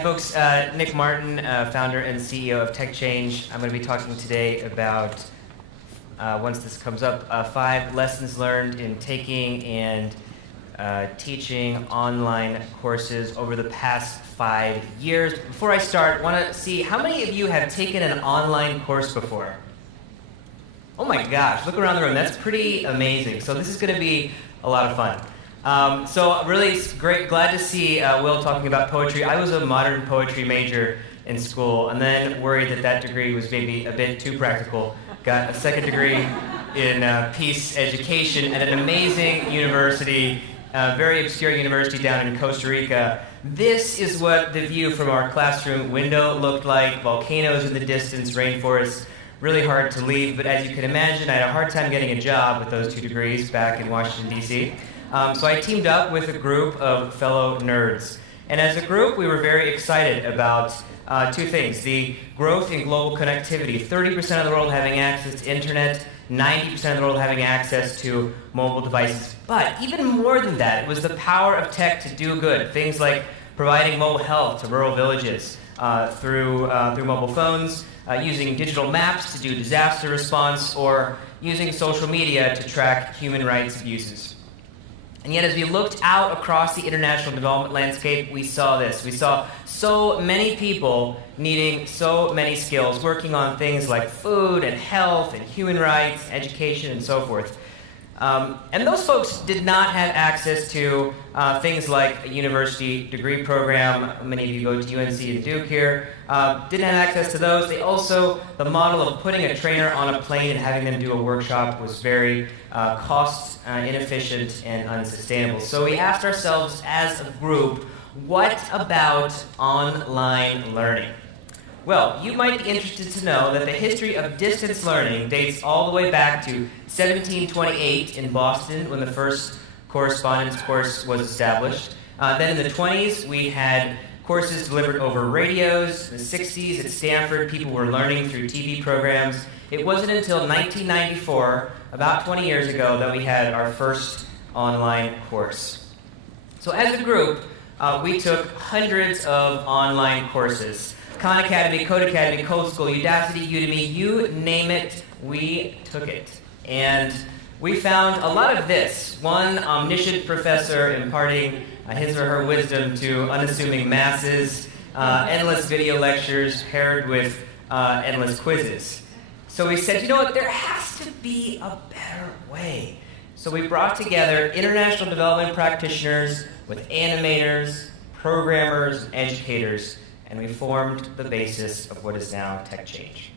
Hi folks, Nick Martin, founder and CEO of TechChange. I'm going to be talking today about, once this comes up, 5 lessons learned in taking and teaching online courses over the past 5 years. Before I start, I want to see how many of you have taken an online course before? Oh my gosh, look around the room, that's pretty amazing. So this is going to be a lot of fun. So really glad to see Will talking about poetry. I was a modern poetry major in school and then worried that that degree was maybe a bit too practical. Got a second degree in peace education at an amazing university, very obscure university down in Costa Rica. This is what the view from our classroom window looked like. Volcanoes in the distance, rainforests. Really hard to leave, but as you can imagine, I had a hard time getting a job with those 2 degrees back in Washington, D.C. So I teamed up with a group of fellow nerds. And as a group, we were very excited about 2 things. The growth in global connectivity. 30% of the world having access to internet, 90% of the world having access to mobile devices. But even more than that, it was the power of tech to do good. Things like providing mobile health to rural villages through mobile phones, using digital maps to do disaster response, or using social media to track human rights abuses. And yet as we looked out across the international development landscape, we saw this. We saw so many people needing so many skills, working on things like food and health and human rights, education, and so forth. And those folks did not have access to things like a university degree program. Many of you go to UNC and Duke here. Didn't have access to those. They also, the model of putting a trainer on a plane and having them do a workshop was very cost inefficient and unsustainable. So we asked ourselves as a group, what about online learning? Well, you might be interested to know that the history of distance learning dates all the way back to 1728 in Boston when the first correspondence course was established. Then in the 20s, we had courses delivered over radios. In the 60s at Stanford, people were learning through TV programs. It wasn't until 1994, about 20 years ago, that we had our first online course. So as a group, we took hundreds of online courses. Khan Academy, Code Academy, Code School, Udacity, Udemy, you name it, we took it. And we found a lot of this. One omniscient professor imparting his or her wisdom to unassuming masses, endless video lectures paired with endless quizzes. So we said, you know what, there has to be a better way. So we brought together international development practitioners with animators, programmers, and educators, and we formed the basis of what is now TechChange.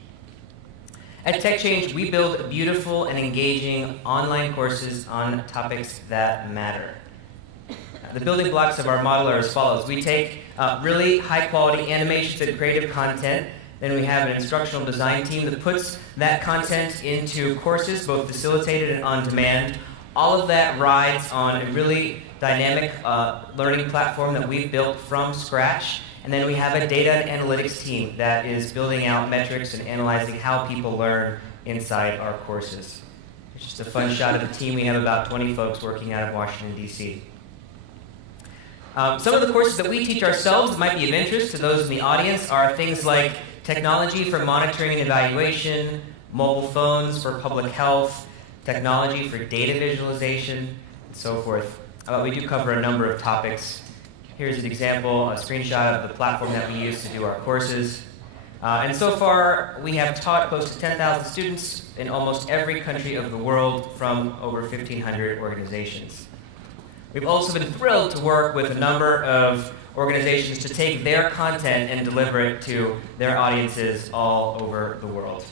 At TechChange, we build beautiful and engaging online courses on topics that matter. The building blocks of our model are as follows. We take really high-quality animations and creative content. Then we have an instructional design team that puts that content into courses, both facilitated and on-demand. All of that rides on a really dynamic learning platform that we've built from scratch. And then we have a data and analytics team that is building out metrics and analyzing how people learn inside our courses. It's just a fun shot of the team. We have about 20 folks working out of Washington, D.C. Some of the courses that we teach ourselves that might be of interest to those in the audience are things like technology for monitoring and evaluation, mobile phones for public health, technology for data visualization, and so forth. We do cover a number of topics. Here's an example, a screenshot of the platform that we use to do our courses. And so far, we have taught close to 10,000 students in almost every country of the world from over 1,500 organizations. We've also been thrilled to work with a number of organizations to take their content and deliver it to their audiences all over the world.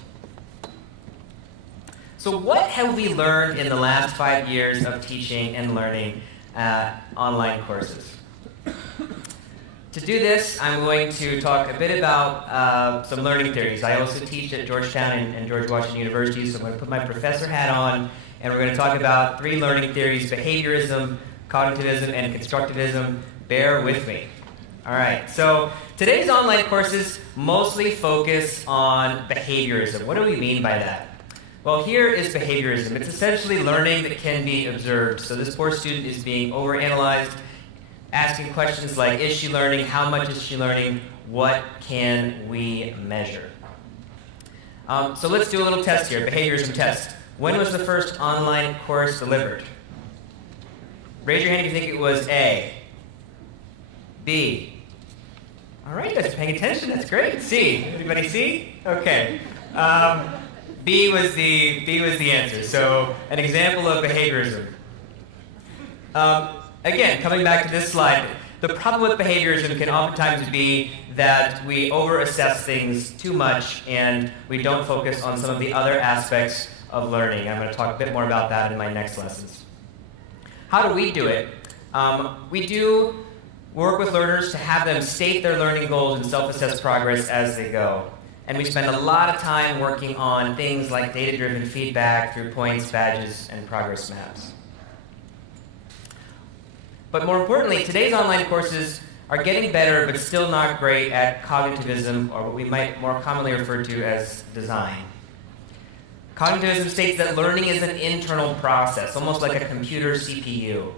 So what have we learned in the last 5 years of teaching and learning online courses? To do this, I'm going to talk a bit about some learning theories. I also teach at Georgetown and George Washington University, so I'm going to put my professor hat on, and we're going to talk about 3 learning theories: behaviorism, cognitivism, and constructivism. Bear with me. All right, so today's online courses mostly focus on behaviorism. What do we mean by that? Well, here is behaviorism. It's essentially learning that can be observed. So this poor student is being overanalyzed asking questions like, is she learning? How much is she learning? What can we measure? So let's do a little test here, behaviorism test. When was the first online course delivered? Raise your hand if you think it was A. B. All right, you guys are paying attention. That's great. C. Anybody C? Okay. B was the answer. So an example of behaviorism. Again, coming back to this slide, the problem with behaviorism can oftentimes be that we overassess things too much and we don't focus on some of the other aspects of learning. I'm going to talk a bit more about that in my next lessons. How do we do it? We do work with learners to have them state their learning goals and self-assess progress as they go. And we spend a lot of time working on things like data-driven feedback through points, badges, and progress maps. But more importantly, today's online courses are getting better but still not great at cognitivism, or what we might more commonly refer to as design. Cognitivism states that learning is an internal process, almost like a computer CPU,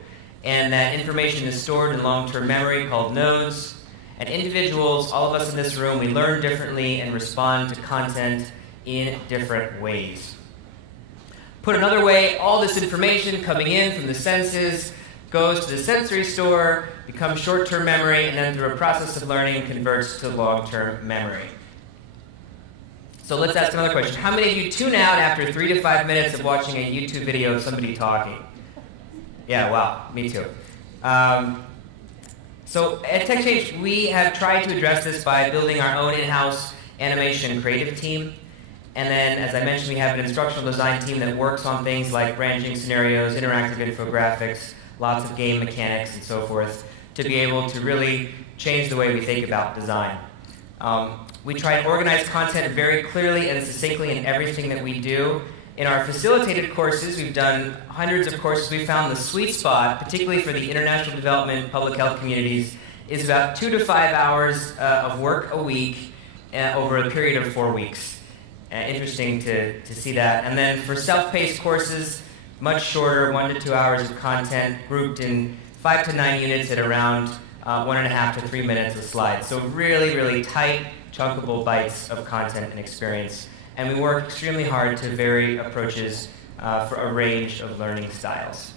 and that information is stored in long-term memory called nodes. And individuals, all of us in this room, we learn differently and respond to content in different ways. Put another way, all this information coming in from the senses goes to the sensory store, becomes short-term memory, and then through a process of learning converts to long-term memory. So let's ask another question. How many of you tune out after 3 to 5 minutes of watching a YouTube video of somebody talking? Yeah, wow, me too. So at TechChange, we have tried to address this by building our own in-house animation creative team. And then, as I mentioned, we have an instructional design team that works on things like branching scenarios, interactive infographics, lots of game mechanics, and so forth, to be able to really change the way we think about design. We try and organize content very clearly and succinctly in everything that we do. In our facilitated courses, we've done hundreds of courses. We found the sweet spot, particularly for the international development public health communities, is about 2 to 5 hours of work a week over a period of 4 weeks. Interesting to see that. And then for self-paced courses, much shorter, 1 to 2 hours of content, grouped in 5 to 9 units at around 1.5 to 3 minutes a slide. So really, really tight, chunkable bites of content and experience. And we work extremely hard to vary approaches for a range of learning styles.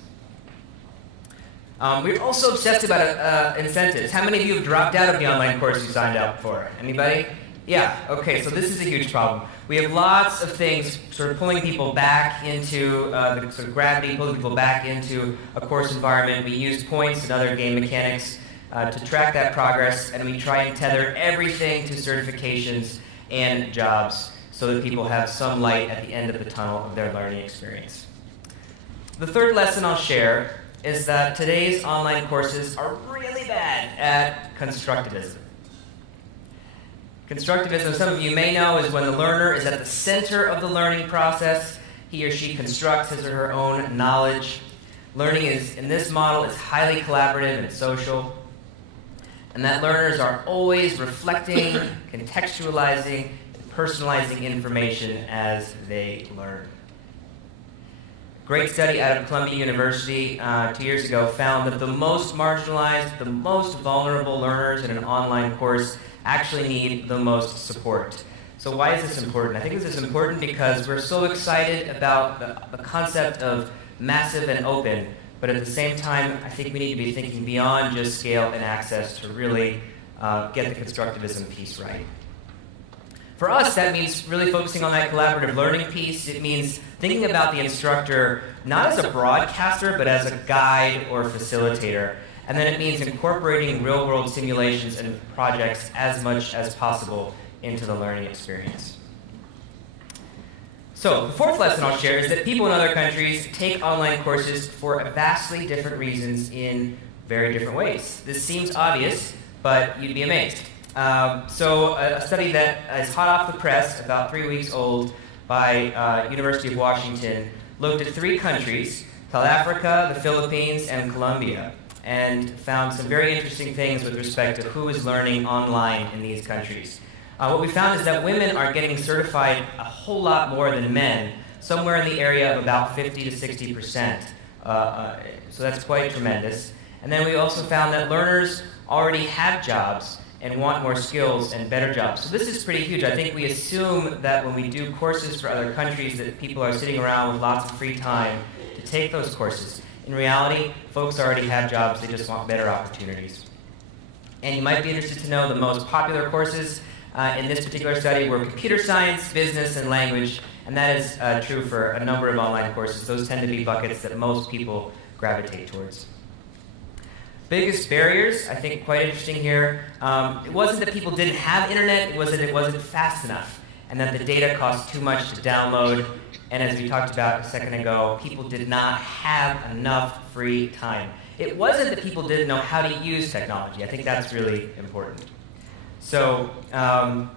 We're also obsessed about incentives. How many of you have dropped out of the online course you signed up for? Anybody? Yeah, okay, so this is a huge problem. We have lots of things sort of pulling people back into the sort of gravity, pulling people back into a course environment. We use points and other game mechanics to track that progress, and we try and tether everything to certifications and jobs, so that people have some light at the end of the tunnel of their learning experience. The third lesson I'll share is that today's online courses are really bad at constructivism. Constructivism, some of you may know, is when the learner is at the center of the learning process. He or she constructs his or her own knowledge. Learning in this model is highly collaborative and social. And that learners are always reflecting, contextualizing, personalizing information as they learn. Great study out of Columbia University 2 years ago found that the most marginalized, the most vulnerable learners in an online course actually need the most support. So why is this important? I think this is important because we're so excited about the concept of massive and open, but at the same time, I think we need to be thinking beyond just scale and access to really get the constructivism piece right. For us, that means really focusing on that collaborative learning piece. It means thinking about the instructor not as a broadcaster, but as a guide or facilitator. And then it means incorporating real-world simulations and projects as much as possible into the learning experience. So the fourth lesson I'll share is that people in other countries take online courses for vastly different reasons in very different ways. This seems obvious, but you'd be amazed. So a study that is hot off the press, about 3 weeks old, by University of Washington, looked at 3 countries, South Africa, the Philippines, and Colombia, and found some very interesting things with respect to who is learning online in these countries. What we found is that women are getting certified a whole lot more than men, somewhere in the area of about 50 to 60%. So that's quite tremendous. And then we also found that learners already have jobs and want more skills and better jobs. So this is pretty huge. I think we assume that when we do courses for other countries that people are sitting around with lots of free time to take those courses. In reality, folks already have jobs, they just want better opportunities. And you might be interested to know the most popular courses in this particular study were computer science, business, and language. And that is true for a number of online courses. Those tend to be buckets that most people gravitate towards. Biggest barriers, I think quite interesting here. It wasn't that people didn't have internet, it was that it wasn't fast enough, and that the data cost too much to download. And as we talked about a second ago, people did not have enough free time. It wasn't that people didn't know how to use technology. I think that's really important. So, an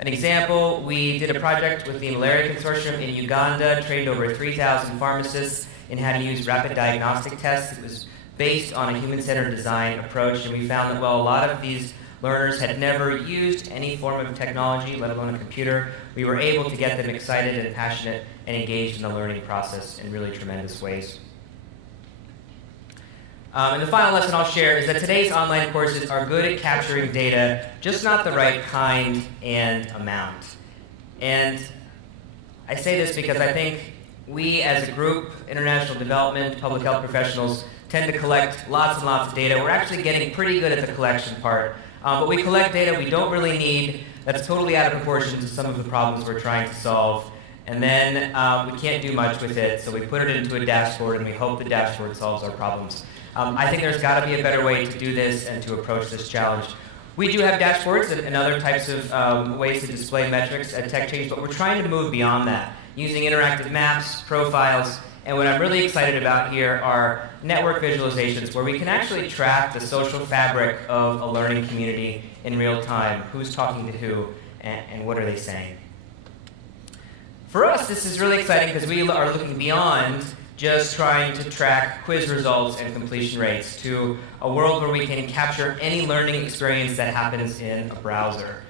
example, we did a project with the Malaria Consortium in Uganda, trained over 3,000 pharmacists in how to use rapid diagnostic tests. It was based on a human-centered design approach, and we found that, well, a lot of these learners had never used any form of technology, let alone a computer. We were able to get them excited and passionate and engaged in the learning process in really tremendous ways. And the final lesson I'll share is that today's online courses are good at capturing data, just not the right kind and amount. And I say this because I think we as a group, international development, public health professionals, tend to collect lots and lots of data. We're actually getting pretty good at the collection part. But we collect data we don't really need, that's totally out of proportion to some of the problems we're trying to solve. And then we can't do much with it, so we put it into a dashboard and we hope the dashboard solves our problems. I think there's got to be a better way to do this and to approach this challenge. We do have dashboards and other types of ways to display metrics at TechChange, but we're trying to move beyond that, using interactive maps, profiles, and what I'm really excited about here are network visualizations where we can actually track the social fabric of a learning community in real time, who's talking to who, and what are they saying. For us, this is really exciting because we are looking beyond just trying to track quiz results and completion rates to a world where we can capture any learning experience that happens in a browser.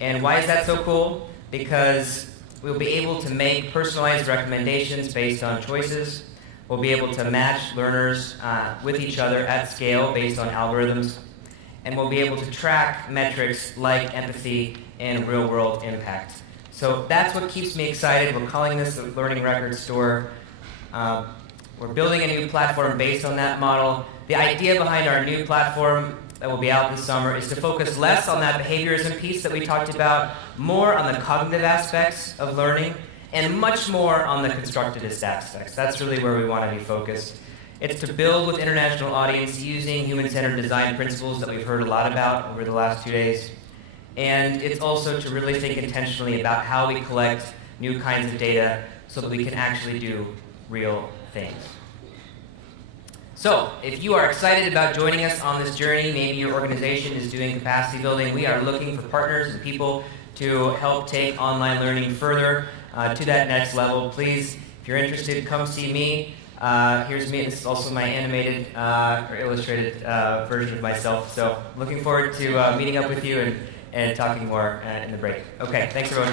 And why is that so cool? Because we'll be able to make personalized recommendations based on choices. We'll be able to match learners with each other at scale based on algorithms. And we'll be able to track metrics like empathy and real-world impact. So that's what keeps me excited. We're calling this the Learning Record Store. We're building a new platform based on that model. The idea behind our new platform that will be out this summer is to focus less on that behaviorism piece that we talked about, more on the cognitive aspects of learning, and much more on the constructivist aspects. That's really where we want to be focused. It's to build with international audience using human-centered design principles that we've heard a lot about over the last 2 days. And it's also to really think intentionally about how we collect new kinds of data so that we can actually do real things. So, if you are excited about joining us on this journey, maybe your organization is doing capacity building, we are looking for partners and people to help take online learning further to that next level. Please, if you're interested, come see me. Here's me. This is also my animated or illustrated version of myself. So, looking forward to meeting up with you and talking more in the break. Okay, thanks everyone.